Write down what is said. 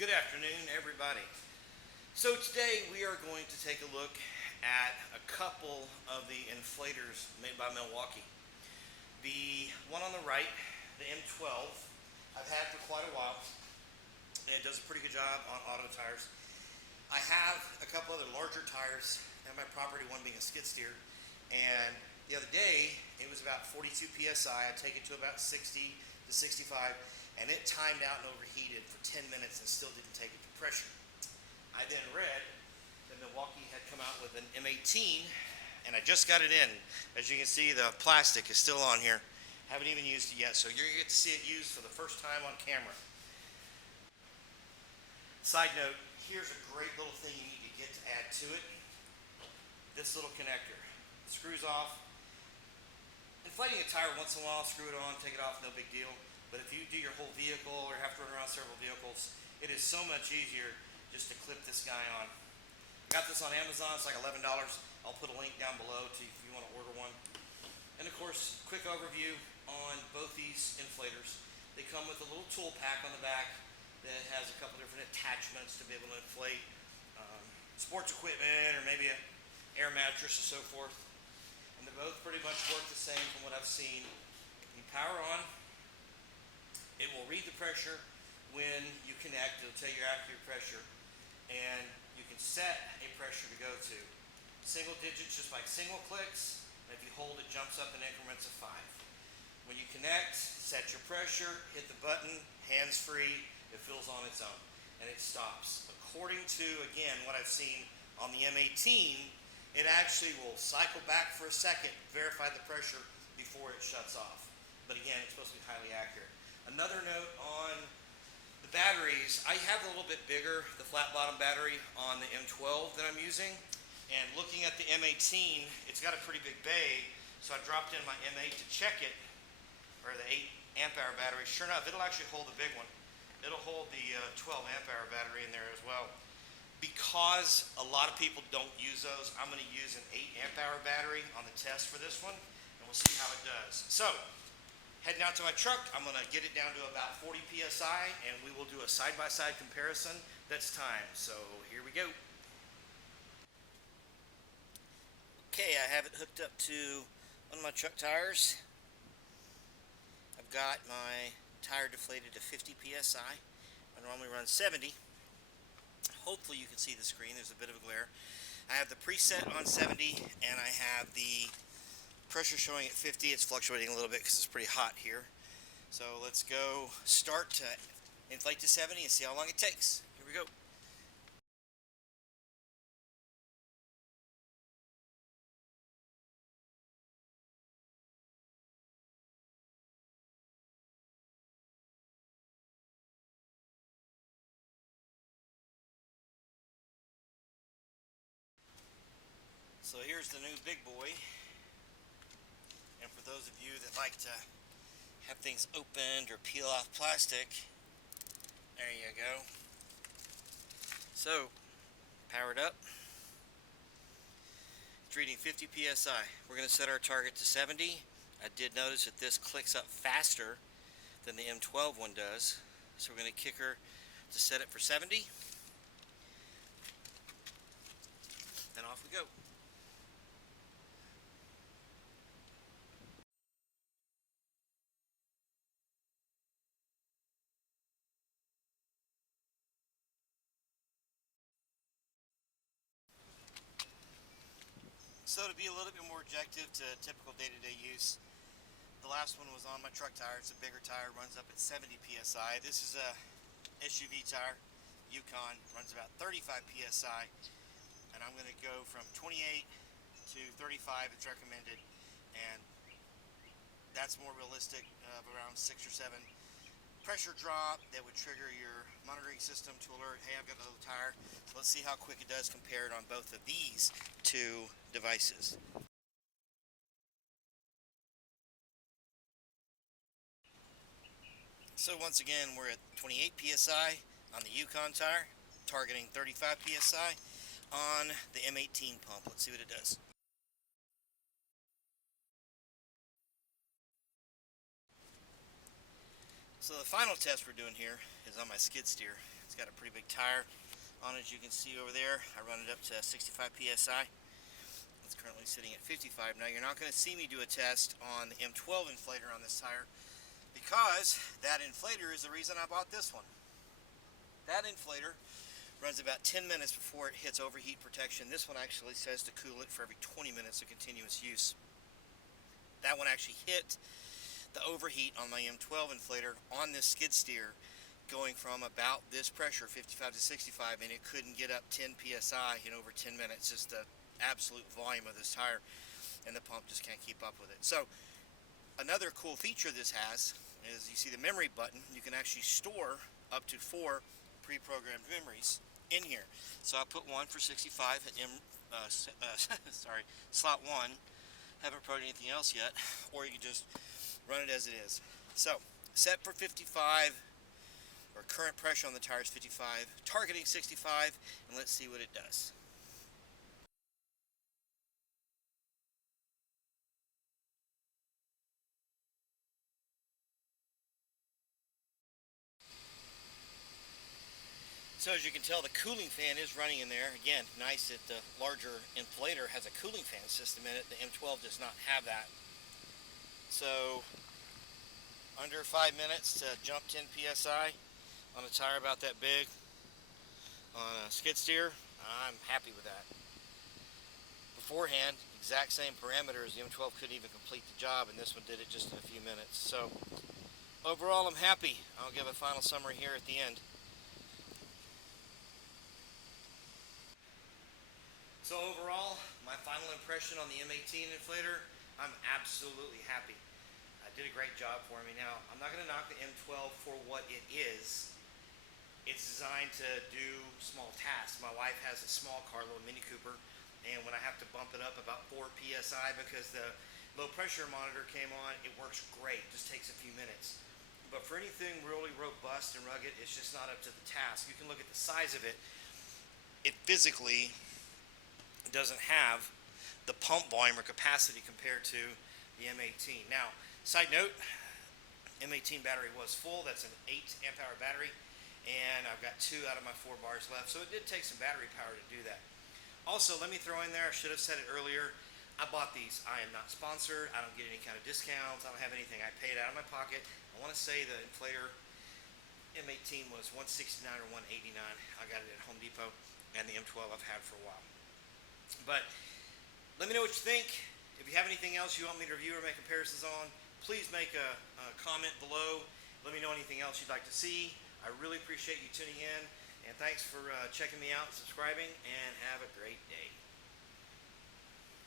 Good afternoon, everybody. So today we are going to take a look at a couple of the inflators made by Milwaukee. The one on the right, the M12, I've had for quite a while, and it does a pretty good job on auto tires. I have a couple other larger tires at my property, one being a skid steer, and the other day it was about 42 psi. I take it to about 60 to 65, and it timed out and overheated for 10 minutes and still didn't take it to pressure. I then read that Milwaukee had come out with an M18, and I just got it in. As you can see, the plastic is still on here. Haven't even used it yet, so you're going to get to see it used for the first time on camera. Side note, here's a great little thing you need to get to add to it. This little connector. It screws off. Inflating a tire once in a while, screw it on, take it off, no big deal. But if you do your whole vehicle or have to run around several vehicles, it is so much easier just to clip this guy on. I got this on Amazon, it's like $11. I'll put a link down below if you want to order one. And of course, quick overview on both these inflators. They come with a little tool pack on the back that has a couple different attachments to be able to inflate sports equipment or maybe an air mattress or so forth. And they both pretty much work the same from what I've seen. You power on, it will read the pressure when you connect. It'll tell you your accurate pressure, and you can set a pressure to go to. Single digits, just like single clicks, and if you hold it, jumps up in increments of 5. When you connect, set your pressure, hit the button, hands free, it fills on its own, and it stops. According to, again, what I've seen on the M18, it actually will cycle back for a second, verify the pressure before it shuts off. But again, it's supposed to be highly accurate. Another note on the batteries, I have a little bit bigger, the flat bottom battery on the M12 that I'm using. And looking at the M18, it's got a pretty big bay, so I dropped in my M8 to check it, or the 8 amp hour battery. Sure enough, it'll actually hold the big one. It'll hold the 12 amp hour battery in there as well. Because a lot of people don't use those, I'm going to use an 8 amp hour battery on the test for this one, and we'll see how it does. So, heading out to my truck, I'm going to get it down to about 40 psi, and we will do a side-by-side comparison. That's time. So here we go. Okay, I have it hooked up to one of my truck tires. I've got my tire deflated to 50 psi. I normally run 70. Hopefully you can see the screen. There's a bit of a glare. I have the preset on 70, and I have the pressure showing at 50. It's fluctuating a little bit because it's pretty hot here. So let's go start to inflate to 70 and see how long it takes. Here we go. So here's the new big boy. And for those of you that like to have things opened or peel off plastic, there you go. So, powered up. It's reading 50 psi. We're going to set our target to 70. I did notice that this clicks up faster than the M12 one does. So we're going to kick her to set it for 70. And off we go. So to be a little bit more objective to typical day-to-day use, the last one was on my truck tire. It's a bigger tire, runs up at 70 psi. This is a SUV tire, Yukon, runs about 35 psi. And I'm going to go from 28 to 35, it's recommended. And that's more realistic, of around 6 or 7 pressure drop that would trigger your monitoring system to alert, hey, I've got a low tire. So let's see how quick it does compared on both of these two devices. So once again, we're at 28 psi on the Yukon tire, targeting 35 psi on the M18 pump. Let's see what it does. So the final test we're doing here is on my skid steer. It's got got a pretty big tire on it, as you can see over there. I run it up to 65 psi. It's currently sitting at 55. Now you're not going to see me do a test on the M12 inflator on this tire, because that inflator is the reason I bought this one. That inflator runs about 10 minutes before it hits overheat protection. This one actually says to cool it for every 20 minutes of continuous use. That one actually hit the overheat on my M12 inflator on this skid steer, going from about this pressure, 55 to 65, and it couldn't get up 10 psi in over 10 minutes. Just the absolute volume of this tire, and the pump just can't keep up with it. So another cool feature this has is, you see the memory button. You can actually store up to 4 pre-programmed memories in here. So I put one for 65 at slot 1. Haven't programmed anything else yet, or you can just run it as it is. So set for 55, or current pressure on the tire is 55, targeting 65, and let's see what it does. So as you can tell, the cooling fan is running in there. Again, nice that the larger inflator has a cooling fan system in it. The M12 does not have that. So under 5 minutes to jump 10 psi on a tire about that big on a skid steer, I'm happy with that. Beforehand, exact same parameters, the M12 couldn't even complete the job, and this one did it just in a few minutes. So overall, I'm happy. I'll give a final summary here at the end. So overall, my final impression on the M18 inflator, I'm absolutely happy. I did a great job for me. Now, I'm not going to knock the M12 for what it is. It's designed to do small tasks. My wife has a small car, a little Mini Cooper, and when I have to bump it up about 4 psi because the low pressure monitor came on, it works great. It just takes a few minutes. But for anything really robust and rugged, it's just not up to the task. You can look at the size of it. It physically doesn't have the pump volume or capacity compared to the M18. Now, side note, M18 battery was full. That's an 8 amp hour battery, and I've got 2 out of my 4 bars left, so it did take some battery power to do that. Also, let me throw in there, I should have said it earlier, I bought these. I am not sponsored. I don't get any kind of discounts. I don't have anything. I paid out of my pocket. I want to say the inflator M18 was $169 or $189. I got it at Home Depot, and the M12 I've had for a while. But let me know what you think. If you have anything else you want me to review or make comparisons on, please make a comment below. Let me know anything else you'd like to see. I really appreciate you tuning in, and thanks for checking me out and subscribing, and have a great day.